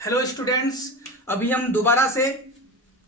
Hello students, अभी हम दोबारा से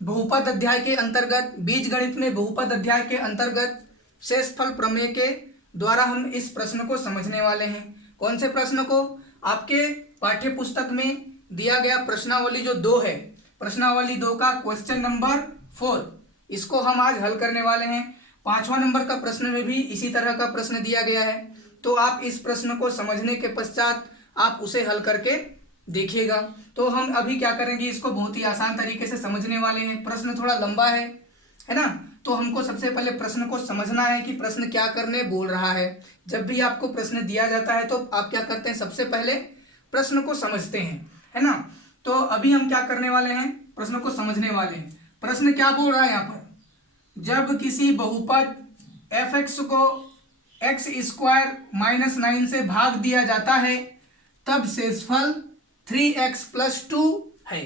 बहुपद अध्याय के अंतर्गत बीजगणित में बहुपद अध्याय के अंतर्गत शेषफल प्रमेय के द्वारा हम इस प्रश्न को समझने वाले हैं। कौन से प्रश्न को? आपके पाठ्य पुस्तक में दिया गया प्रश्नावली जो 2 है, प्रश्नावली 2 का क्वेश्चन नंबर 4, इसको हम आज हल करने वाले हैं। 5वां नंबर का प्रश्न में भी इसी तरह का प्रश्न दिया गया है, तो आप इस प्रश्न को समझने के पश्चात आप उसे हल करके देखिएगा। तो हम अभी क्या करेंगे, इसको बहुत ही आसान तरीके से समझने वाले हैं। प्रश्न थोड़ा लंबा है ना, तो हमको सबसे पहले प्रश्न को समझना है कि प्रश्न क्या करने बोल रहा है। जब भी आपको प्रश्न दिया जाता है तो आप क्या करते हैं, सबसे पहले प्रश्न को समझते हैं, है ना। तो अभी हम क्या करने वाले हैं, प्रश्न को समझने वाले हैं। प्रश्न क्या बोल रहा है यहाँ पर, जब किसी बहुपद f(x) को x² - 9 से भाग दिया जाता है तब शेषफल 3x + 2 है।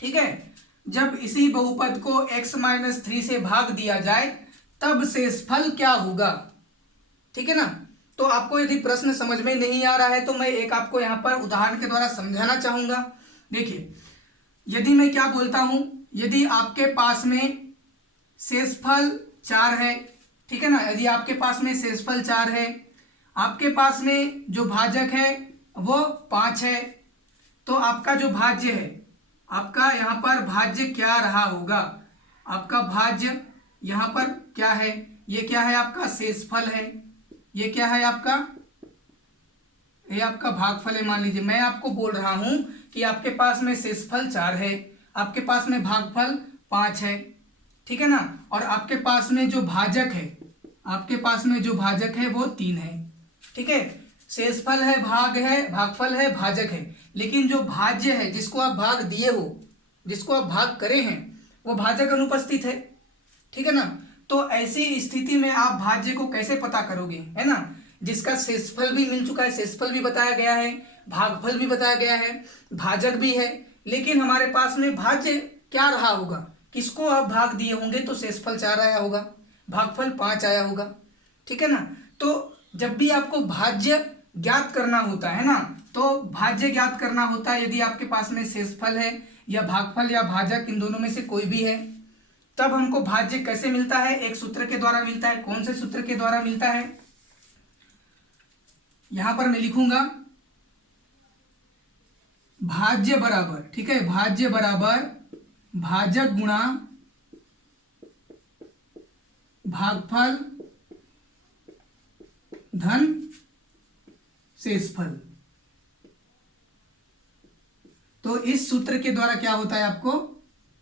ठीक है, जब इसी बहुपद को x - 3 से भाग दिया जाए तब शेषफल क्या होगा। ठीक है ना। तो आपको यदि प्रश्न समझ में नहीं आ रहा है तो मैं एक आपको यहाँ पर उदाहरण के द्वारा समझाना चाहूंगा। देखिए, यदि मैं क्या बोलता हूं, यदि आपके पास में शेषफल 4 है, ठीक है ना, यदि आपके पास में शेषफल 4 है, आपके पास में जो भाजक है वो 5 है, तो आपका जो भाज्य है, आपका यहाँ पर भाज्य क्या रहा होगा। आपका भाज्य यहाँ पर क्या है, ये क्या है, आपका शेषफल है। ये क्या है आपका, ये आपका भागफल है। मान लीजिए मैं आपको बोल रहा हूं कि आपके पास में शेषफल 4 है, आपके पास में भागफल 5 है, ठीक है ना, और आपके पास में जो भाजक है, आपके पास में जो भाजक है वो 3 है। ठीक है, शेषफल है, भाग है, भागफल है, भाजक है, लेकिन जो भाज्य है, जिसको आप भाग दिए हो, जिसको आप भाग करे हैं, वो भाजक अनुपस्थित है। ठीक है ना। तो ऐसी स्थिति में आप भाज्य को कैसे पता करोगे, है ना, जिसका शेषफल भी मिल चुका है, शेषफल भी बताया गया है, भागफल भी बताया गया है, भाजक भी है, लेकिन हमारे पास में भाज्य क्या रहा होगा, किसको आप भाग दिए होंगे तो शेषफल 4 आया होगा, भागफल 5 आया होगा। ठीक है ना। तो जब भी आपको भाज्य ज्ञात करना होता है ना, तो भाज्य ज्ञात करना होता है यदि आपके पास में शेषफल है या भागफल या भाजक, इन दोनों में से कोई भी है, तब हमको भाज्य कैसे मिलता है, एक सूत्र के द्वारा मिलता है। कौन से सूत्र के द्वारा मिलता है, यहां पर मैं लिखूंगा, भाज्य बराबर, ठीक है, भाज्य बराबर भाजक गुणा भागफल धन शेषफल। तो इस सूत्र के द्वारा क्या होता है, आपको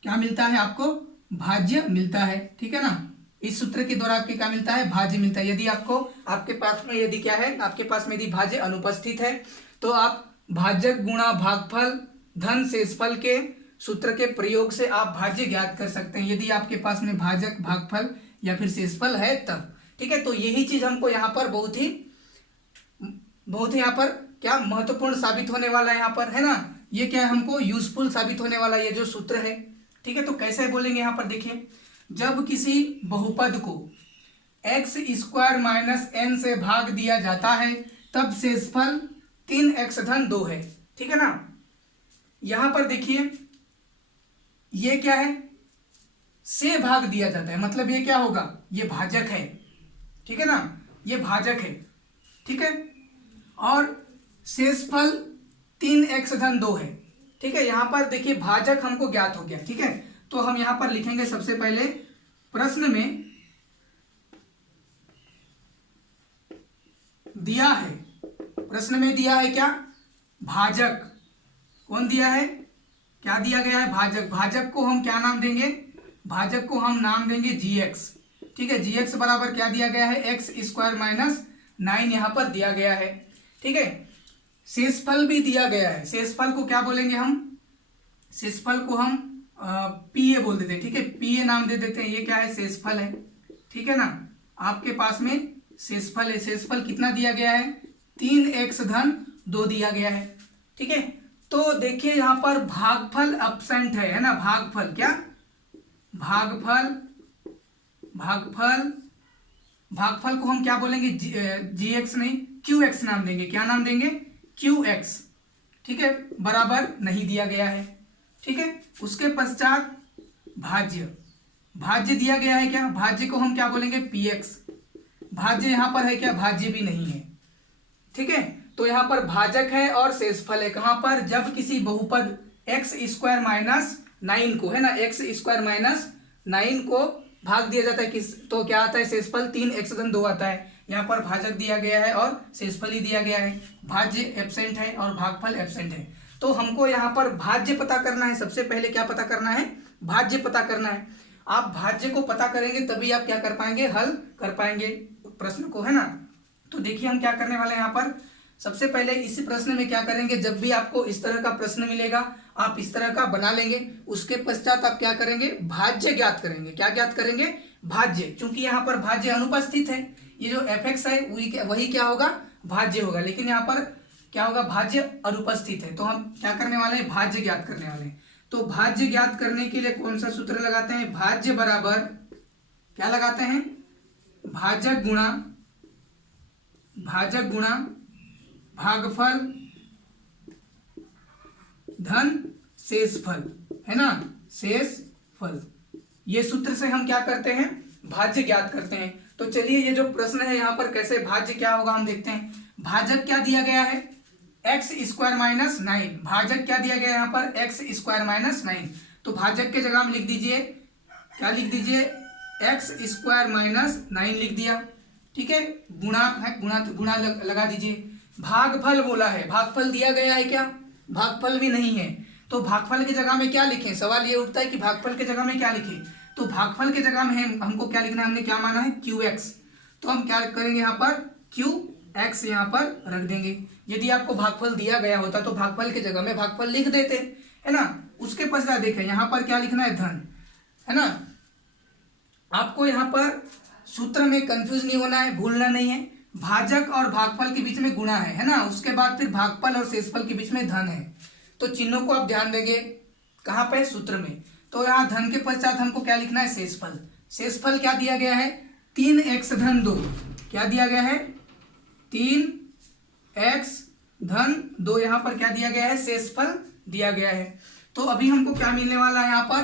क्या मिलता है, आपको भाज्य मिलता है। ठीक है ना, इस सूत्र के द्वारा आपके क्या मिलता है, भाज्य मिलता है। यदि आपको, आपके पास में यदि क्या है, आपके पास में यदि भाज्य अनुपस्थित है तो आप भाजक गुणा भागफल धन शेषफल के सूत्र के प्रयोग से आप भाज्य ज्ञात कर सकते हैं, यदि आपके पास में भाजक, भागफल या फिर शेषफल है तब। ठीक है, तो यही चीज हमको यहाँ पर बहुत ही यहाँ पर क्या महत्वपूर्ण साबित होने वाला है, यहाँ पर, है ना, ये क्या है, हमको यूजफुल साबित होने वाला ये जो सूत्र है। ठीक है, तो कैसे बोलेंगे यहाँ पर देखिए, जब किसी बहुपद को x² - n से भाग दिया जाता है तब शेषफल 3x धन 2 है। ठीक है ना, यहां पर देखिए ये क्या है, से भाग दिया जाता है, मतलब ये क्या होगा, ये भाजक है। ठीक है ना, ये भाजक है। ठीक है, और शेषफल 3x धन 2 है। ठीक है, यहां पर देखिए भाजक हमको ज्ञात हो गया। ठीक है, तो हम यहां पर लिखेंगे सबसे पहले, प्रश्न में दिया है, प्रश्न में दिया है क्या, भाजक। कौन दिया है, क्या दिया गया है, भाजक। भाजक को हम क्या नाम देंगे, भाजक को हम नाम देंगे gx। ठीक है, gx बराबर क्या दिया गया है, x² - 9 यहां पर दिया गया है। ठीक है, शेषफल भी दिया गया है, शेषफल को क्या बोलेंगे हम, शेषफल को हम पीए बोल देते हैं। ठीक है, पीए नाम दे देते हैं, ये क्या है, शेषफल है। ठीक है ना, आपके पास में शेषफल है, शेषफल कितना दिया गया है, 3x धन 2 दिया गया है। ठीक है, तो देखिए यहां पर भागफल एब्सेंट है ना, भागफल क्या, भागफल, भागफल, भागफल को हम क्या बोलेंगे, gx नहीं, qx नाम देंगे। क्या नाम देंगे, qx। ठीक है, बराबर नहीं दिया गया है। ठीक है, उसके पश्चात भाज्य, भाज्य दिया गया है क्या, भाज्य को हम क्या बोलेंगे px, भाज्य यहाँ पर है क्या, भाज्य भी नहीं है। ठीक है, तो यहाँ पर भाजक है और शेषफल है कहाँ पर, जब किसी बहुपद एक्स स्क्वायर माइनस 9 को, है ना, एक्स स्क्वायर माइनस 9 को भाग दिया जाता है किस, तो क्या आता है, शेषफल 3x-2 आता है। यहाँ पर भाजक दिया गया है और शेषफल ही दिया गया है, भाज्य एब्सेंट है और भागफल एब्सेंट है। तो हमको यहाँ पर भाज्य पता करना है। सबसे पहले क्या पता करना है, भाज्य पता करना है। आप भाज्य को पता करेंगे तभी आप क्या कर पाएंगे, हल कर पाएंगे प्रश्न को, है ना। तो देखिए हम क्या करने वाले हैं यहाँ पर, सबसे पहले इस प्रश्न में क्या करेंगे, जब भी आपको इस तरह का प्रश्न मिलेगा आप इस तरह का बना लेंगे। उसके पश्चात आप क्या करेंगे, भाज्य ज्ञात करेंगे। क्या ज्ञात करेंगे, भाज्य। चूंकि यहाँ पर भाज्य अनुपस्थित है, ये जो fx है वही क्या होगा, भाज्य होगा। लेकिन यहाँ पर क्या होगा, भाज्य अनुपस्थित है। तो हम क्या करने वाले हैं, भाज्य ज्ञात करने वाले हैं। तो भाज्य ज्ञात करने के लिए कौन सा सूत्र लगाते हैं, भाज्य बराबर क्या लगाते हैं, भाजक गुणा भागफल धन शेषफल, है ना, शेषफल। ये सूत्र से हम क्या करते हैं, भाज्य ज्ञात करते हैं। तो चलिए ये जो प्रश्न है यहाँ पर कैसे भाज्य क्या होगा हम देखते हैं। भाजक क्या दिया गया है, एक्स स्क्वायर माइनस 9। भाजक क्या दिया गया है यहाँ पर, एक्स स्क्वायर माइनस 9। तो भाजक के जगह में लिख दीजिए, क्या लिख दीजिए, एक्स स्क्वायर माइनस 9 लिख दिया। ठीक है, गुणा है, गुणा लगा दीजिए। भागफल बोला है, भागफल दिया गया है क्या, भागफल भी नहीं है। तो भागफल की जगह में क्या लिखें, सवाल ये उठता है कि भागफल के जगह में क्या लिखें। तो भागफल के जगह में हमको क्या लिखना है, हमने क्या माना है, QX। तो हम क्या करेंगे यहाँ पर, QX यहाँ पर रख देंगे। यदि आपको भागफल दिया गया होता तो भागफल के जगह में भागफल लिख देते, है ना। उसके पश्चात देखें यहाँ पर क्या लिखना है, धन, है ना। आपको यहाँ पर सूत्र में कंफ्यूज नहीं होना है, भूलना नहीं है। भाजक और भागफल के बीच में गुणा है ना। उसके बाद फिर भागफल और शेषफल के बीच में धन है। तो चिन्हों को आप ध्यान देंगे कहाँ पे, सूत्र में। तो यहाँ धन के पश्चात हमको क्या लिखना है, शेषफल। शेषफल क्या दिया गया है, 3x-2। क्या दिया गया है, 3x-2। यहाँ पर क्या दिया गया है, शेषफल दिया गया है। तो अभी हमको क्या मिलने वाला है, यहाँ पर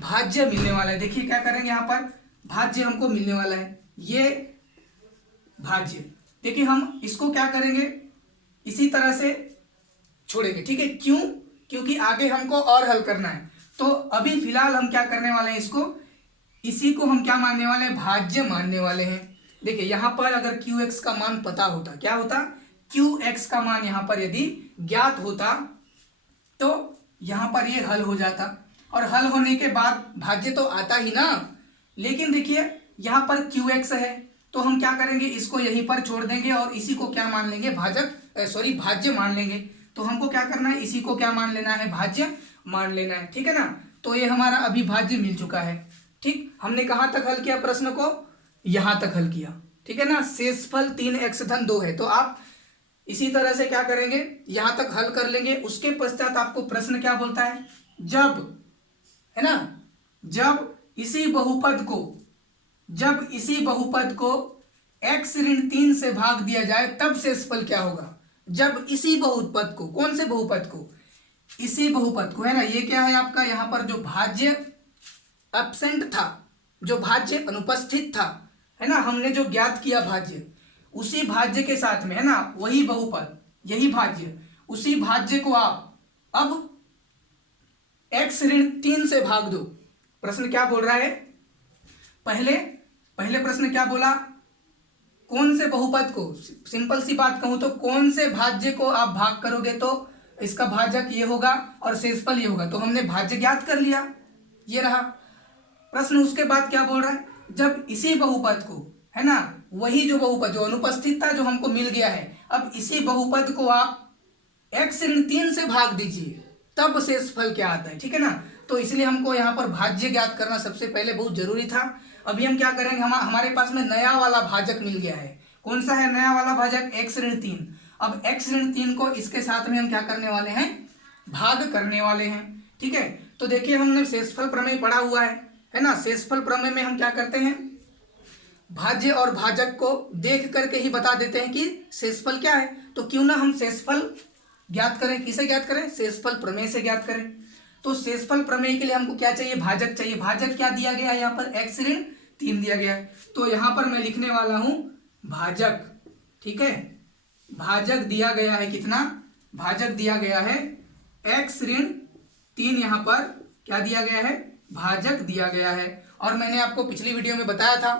भाज्य मिलने वाला है। देखिए क्या करेंगे, यहाँ पर भाज्य हमको मिलने वाला है, ये भाज्य। देखिए हम इसको क्या करेंगे, इसी तरह से छोड़ेंगे। ठीक है, क्यों, क्योंकि आगे हमको और हल करना है। तो अभी फिलहाल हम क्या करने वाले हैं, इसको, इसी को हम क्या मानने वाले हैं, भाज्य मानने वाले हैं। देखिए यहाँ पर अगर QX का मान पता होता, क्या होता, QX का मान यहाँ पर यदि ज्ञात होता तो यहाँ पर ये हल हो जाता, और हल होने के बाद भाज्य तो आता ही ना। लेकिन देखिए यहाँ पर QX है, तो हम क्या करेंगे, इसको यहीं पर छोड़ देंगे और इसी को क्या मान लेंगे, भाज्य मान लेंगे। तो हमको क्या करना है, इसी को क्या मान लेना है, भाज्य मान लेना है। ठीक है ना। तो ये हमारा अभी भाज्य मिल चुका है। ठीक, हमने कहाँ तक हल किया प्रश्न को, यहाँ तक हल किया। ठीक है ना। शेषफल 3x-2 है। तो आप इसी तरह से क्या करेंगे, यहाँ तक हल कर लेंगे। उसके पश्चात आपको प्रश्न क्या बोलता है, जब, है ना, जब इसी बहुपद को x-3 से भाग दिया जाए तब शेषफल क्या होगा। जब इसी बहुपद को, कौन से बहुपद को, इसी बहुपद को, है ना। ये क्या है आपका, यहाँ पर जो भाज्य एब्सेंट था, जो भाज्य अनुपस्थित था, है ना, हमने जो ज्ञात किया भाज्य, उसी भाज्य के साथ में, है ना, वही बहुपद, यही भाज्य, उसी भाज्य को आप अब x-3 से भाग दो। प्रश्न क्या बोल रहा है, पहले प्रश्न क्या बोला, कौन से बहुपद को, सिंपल सी बात कहूं तो कौन से भाज्य को आप भाग करोगे तो इसका भाजक ये होगा और शेषफल ये होगा। तो हमने भाज्य ज्ञात कर लिया, ये रहा प्रश्न। उसके बाद क्या बोल रहा है, जब इसी बहुपद को, है ना, वही जो बहुपद जो अनुपस्थित था, जो हमको मिल गया है, अब इसी बहुपद को आप x-3 से भाग दीजिए तब शेषफल क्या आता है। ठीक है ना। तो इसलिए हमको यहाँ पर भाज्य ज्ञात करना सबसे पहले बहुत जरूरी था। अभी हम क्या करेंगे, हमारे पास में नया वाला भाजक मिल गया है। कौन सा है नया वाला भाजक, x-3। अब x-3 को इसके साथ में हम क्या करने वाले हैं, भाग करने वाले हैं। ठीक है। तो देखिए हमने शेषफल प्रमेय पढ़ा हुआ है ना। शेषफल प्रमेय में हम क्या करते हैं, भाज्य और भाजक को देख करके ही बता देते हैं कि शेषफल क्या है। तो क्यों ना हम शेषफल ज्ञात करें, किसे ज्ञात करें, शेषफल प्रमेय से ज्ञात करें। तो शेषफल प्रमेय के लिए हमको क्या चाहिए, भाजक चाहिए। भाजक क्या दिया गया है यहाँ पर, x ऋण 3 दिया गया है। तो यहाँ पर मैं लिखने वाला हूं भाजक, ठीक है। भाजक दिया गया है कितना, भाजक दिया गया है x ऋण 3, यहाँ पर क्या दिया गया है, भाजक दिया गया है। और मैंने आपको पिछली वीडियो में बताया था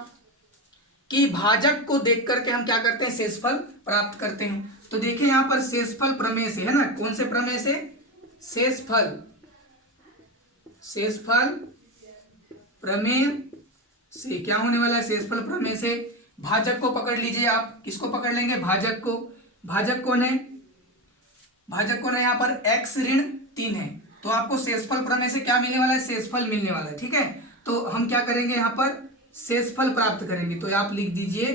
कि भाजक को देख करके हम क्या करते हैं, शेषफल प्राप्त करते हैं। तो देखिए यहाँ पर शेषफल प्रमेय से, है ना, कौन से प्रमेय से, शेषफल प्रमेय से क्या होने वाला है, शेषफल प्रमेय से भाजक को पकड़ लीजिए आप। किसको पकड़ लेंगे, भाजक को। भाजक कौन है, भाजक कौन है, यहाँ पर x ऋण 3 है। तो आपको शेषफल प्रमेय से क्या मिलने वाला है, शेषफल मिलने वाला है, ठीक है। तो हम क्या करेंगे, यहाँ पर शेषफल प्राप्त करेंगे। तो आप लिख दीजिए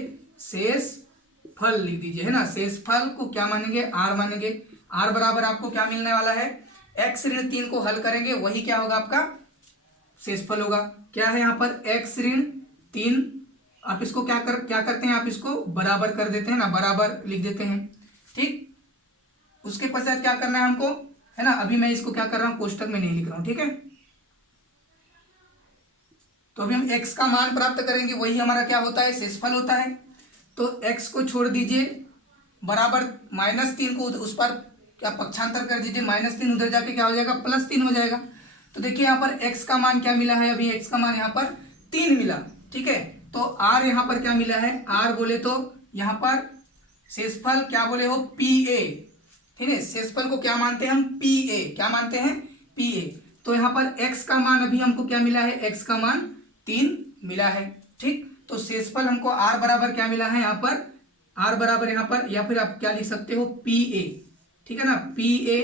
शेषफल, लिख दीजिए, है ना। शेषफल को क्या मानेंगे, r मानेंगे। r बराबर आपको क्या मिलने वाला है, x ऋण 3 को हल करेंगे, वही क्या होगा, आपका शेषफल होगा। क्या है यहाँ पर, x ऋण 3, आप इसको क्या करते हैं, आप इसको बराबर कर देते हैं ना, बराबर लिख देते हैं, ठीक। उसके पश्चात क्या करना है हमको, है ना, अभी मैं इसको क्या कर रहा हूं, कोष्टक में नहीं लिख रहा हूं, ठीक है। तो अभी हम x का मान प्राप्त करेंगे, वही हमारा क्या होता है, शेषफल होता है। तो x को छोड़ दीजिए, बराबर -3 को उस पर क्या पक्षांतर कर दीजिए, -3 उधर जाके क्या हो जाएगा, +3 हो जाएगा। तो देखिए यहाँ पर x का मान क्या मिला है, अभी x का मान यहाँ पर 3 मिला, ठीक है। तो r यहाँ पर क्या मिला है, r बोले तो यहाँ पर शेषफल क्या बोले हो, PA, ठीक है। शेषफल को क्या मानते हैं हम, PA, क्या मानते हैं, PA। तो यहाँ पर x का मान अभी हमको क्या मिला है, x का मान 3 मिला है, ठीक। तो शेषफल हमको r बराबर क्या मिला है, यहाँ पर r बराबर यहाँ पर, या फिर आप क्या लिख सकते हो, PA, ठीक है ना। PA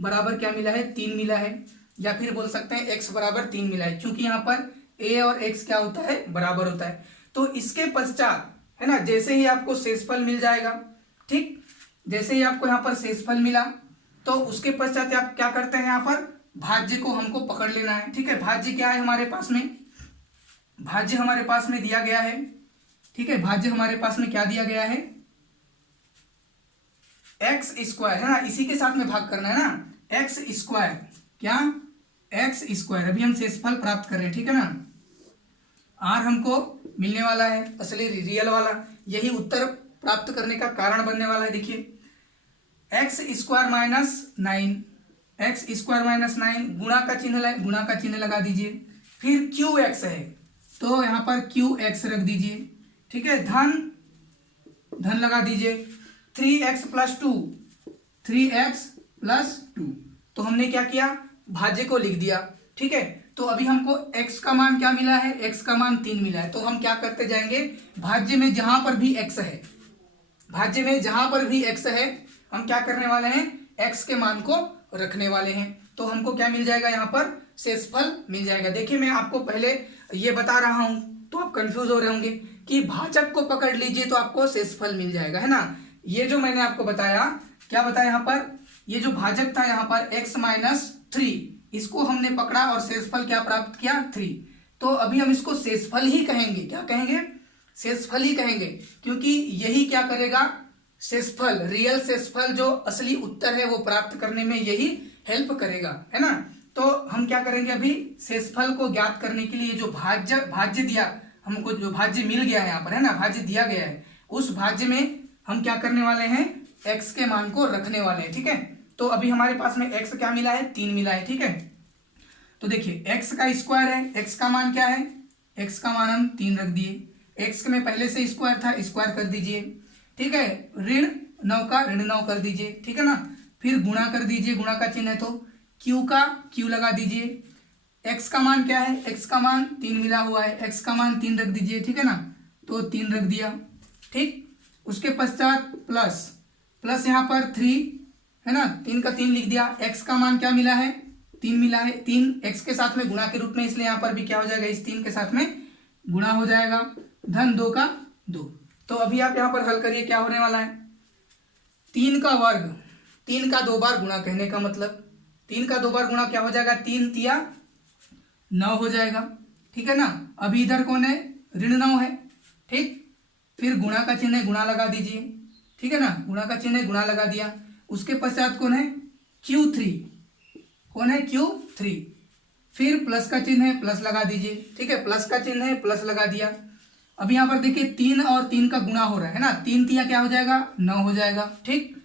बराबर क्या मिला है, 3 मिला है, या फिर बोल सकते हैं x बराबर 3 मिला है, क्योंकि यहाँ पर a और x क्या होता है, बराबर होता है। तो इसके पश्चात, है ना, जैसे ही आपको शेषफल मिल जाएगा, ठीक, जैसे ही आपको यहाँ पर शेषफल मिला, तो उसके पश्चात आप क्या करते हैं, यहाँ पर भाज्य को हमको पकड़ लेना है, ठीक है। भाज्य क्या है हमारे पास में, भाज्य हमारे पास में दिया गया है, ठीक है। भाज्य हमारे पास में क्या दिया गया है, एक्स स्क्वायर, है ना, इसी के साथ में भाग करना है ना, एक्स स्क्वायर, क्या, एक्स स्क्वायर। अभी हम शेषफल प्राप्त कर रहे हैं, ठीक है ना। आर हमको मिलने वाला है, असली रियल वाला, यही उत्तर प्राप्त करने का कारण बनने वाला है। देखिए एक्स स्क्वायर -9, एक्स स्क्वायर -9, गुणा का चिन्ह, गुणा का चिन्ह लगा दीजिए। फिर क्यू एक्स है, तो यहाँ पर क्यू एक्स रख दीजिए, ठीक है। धन लगा दीजिए। 3x + 2, 3x + 2, तो हमने क्या किया, भाज्य को लिख दिया, ठीक है। तो अभी हमको x का मान क्या मिला है, x का मान 3 मिला है। तो हम क्या करते जाएंगे, भाज्य में जहां पर भी x है, भाज्य में जहां पर भी x है, हम क्या करने वाले हैं, x के मान को रखने वाले हैं। तो हमको क्या मिल जाएगा, यहाँ पर शेषफल मिल जाएगा। देखिए मैं आपको पहले ये बता रहा हूं, तो आप कंफ्यूज हो रहे होंगे कि भाजक को पकड़ लीजिए तो आपको शेषफल मिल जाएगा, है ना। ये जो मैंने आपको बताया, क्या बताया, यहाँ पर ये जो भाजक था, यहाँ पर x - 3, इसको हमने पकड़ा और शेषफल क्या प्राप्त किया, 3। तो अभी हम इसको शेषफल ही कहेंगे, क्या कहेंगे, शेषफल ही कहेंगे, क्योंकि यही क्या करेगा, शेषफल, रियल शेषफल, जो असली उत्तर है वो प्राप्त करने में यही हेल्प करेगा, है ना। तो हम क्या करेंगे, अभी शेषफल को ज्ञात करने के लिए जो भाज्य दिया हमको, जो भाज्य मिल गया है यहाँ पर, है ना, भाज्य दिया गया है, उस भाज्य में हम क्या करने वाले हैं, x के मान को रखने वाले हैं, ठीक है। तो अभी हमारे पास में x क्या मिला है, 3 मिला है, ठीक है। तो देखिए x का स्क्वायर है, x का मान क्या है, x का मान हम 3 रख दिए, x में पहले से स्क्वायर था, स्क्वायर कर दीजिए, ठीक है। ऋण 9 का ऋण 9 कर दीजिए, ठीक है ना। फिर गुणा कर दीजिए, गुणा का चिन्ह है तो q का q लगा दीजिए। x का मान क्या है, x का मान 3 मिला हुआ है, x का मान 3 रख दीजिए, ठीक है ना। तो 3 रख दिया, ठीक। उसके पश्चात प्लस यहाँ पर 3, है ना, 3 का 3 लिख दिया। x का मान क्या मिला है, 3 मिला है, 3 x के साथ में गुणा के रूप में, इसलिए यहाँ पर भी क्या हो जाएगा, इस 3 के साथ में गुणा हो जाएगा। धन 2 का 2। तो अभी आप यहाँ पर हल करिए, क्या होने वाला है, 3 का वर्ग, 3 का 2 बार गुणा, कहने का मतलब 3 का 2 बार गुणा क्या हो जाएगा, 3 तिया 9 हो जाएगा, ठीक है ना। अभी इधर कौन है, ऋण 9 है, ठीक। फिर गुणा का चिन्ह, गुणा लगा दीजिए, ठीक है ना, गुणा का चिन्ह गुणा लगा दिया। उसके पश्चात कौन है Q3, कौन है Q3, फिर प्लस का चिन्ह है प्लस लगा दीजिए, ठीक है, प्लस का चिन्ह है प्लस लगा दिया। अब यहाँ पर देखिए 3 और 3 का गुणा हो रहा है ना, 3 तिया क्या हो जाएगा 9 हो जाएगा, ठीक।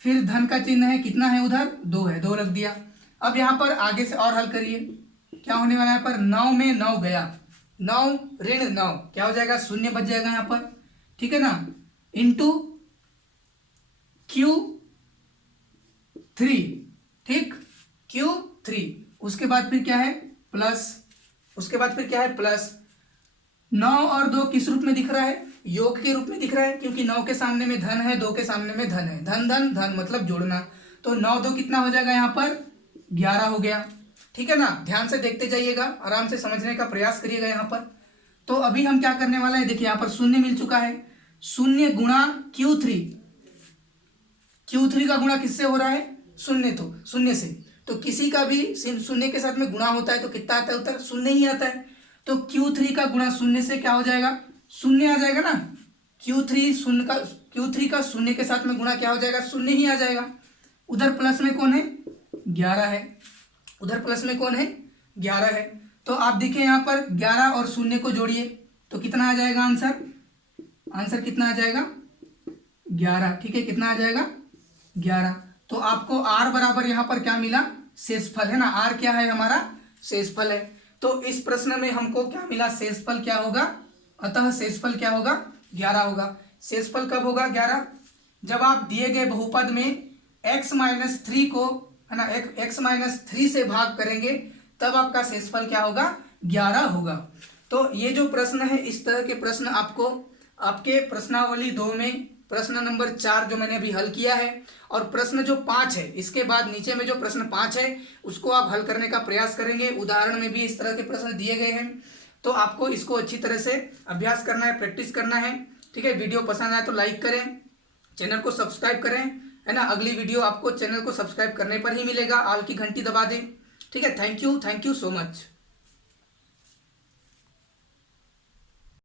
फिर धन का चिन्ह है, कितना है उधर 2 है, 2 रख दिया। अब यहाँ पर आगे से और हल करिए, क्या होने वाला है यहाँ पर 9 में 9 गया, 9 ऋण 9 क्या हो जाएगा शून्य बच जाएगा यहाँ पर, ठीक है ना, इंटू Q3, ठीक, Q3। उसके बाद फिर क्या है प्लस, उसके बाद फिर क्या है प्लस। 9 और 2 किस रूप में दिख रहा है, योग के रूप में दिख रहा है, क्योंकि 9 के सामने में धन है, 2 के सामने में धन है, धन धन धन मतलब जोड़ना। तो 9 2 कितना हो जाएगा यहाँ पर 11 हो गया, ठीक है ना। ध्यान से देखते जाइएगा, आराम से समझने का प्रयास करिएगा यहाँ पर। तो अभी हम क्या करने वाला है, देखिए यहाँ पर शून्य मिल चुका है, शून्य गुणा Q3, Q3 का गुणा किससे हो रहा है शून्य, तो शून्य से, तो किसी का भी शून्य के साथ में गुणा होता है तो कितना आता है उत्तर शून्य ही आता है। तो Q3 का गुणा शून्य से क्या हो जाएगा शून्य आ जाएगा ना, Q3 का शून्य के साथ में गुणा क्या हो जाएगा शून्य ही आ जाएगा। उधर प्लस में कौन है 11 है, उधर प्लस में कौन है 11 है। तो आप देखिए यहाँ पर 11 और शून्य को जोड़िए तो कितना आ जाएगा आंसर, आंसर कितना आ जाएगा 11, ठीक है, कितना आ जाएगा 11। तो आपको R बराबर यहाँ पर क्या मिला शेषफल है ना, R क्या है हमारा शेषफल है। तो इस प्रश्न में हमको क्या मिला शेषफल क्या होगा, अतः शेषफल क्या होगा 11 होगा। शेषफल कब होगा 11, जब आप दिए गए बहुपद में x-3 को है ना x-3 से भाग करेंगे तब आपका शेषफल क्या होगा 11 होगा। तो ये जो प्रश्न है इस तरह के प्रश्न आपको आपके प्रश्नावली 2 में प्रश्न नंबर 4 जो मैंने अभी हल किया है, और प्रश्न जो 5 है इसके बाद नीचे में जो प्रश्न 5 है उसको आप हल करने का प्रयास करेंगे। उदाहरण में भी इस तरह के प्रश्न दिए गए हैं, तो आपको इसको अच्छी तरह से अभ्यास करना है, प्रैक्टिस करना है, ठीक है। वीडियो पसंद आए तो लाइक करें, चैनल को सब्सक्राइब करें, है ना। अगली वीडियो आपको चैनल को सब्सक्राइब करने पर ही मिलेगा, ऑल की घंटी दबा दें, ठीक है। Thank you so much.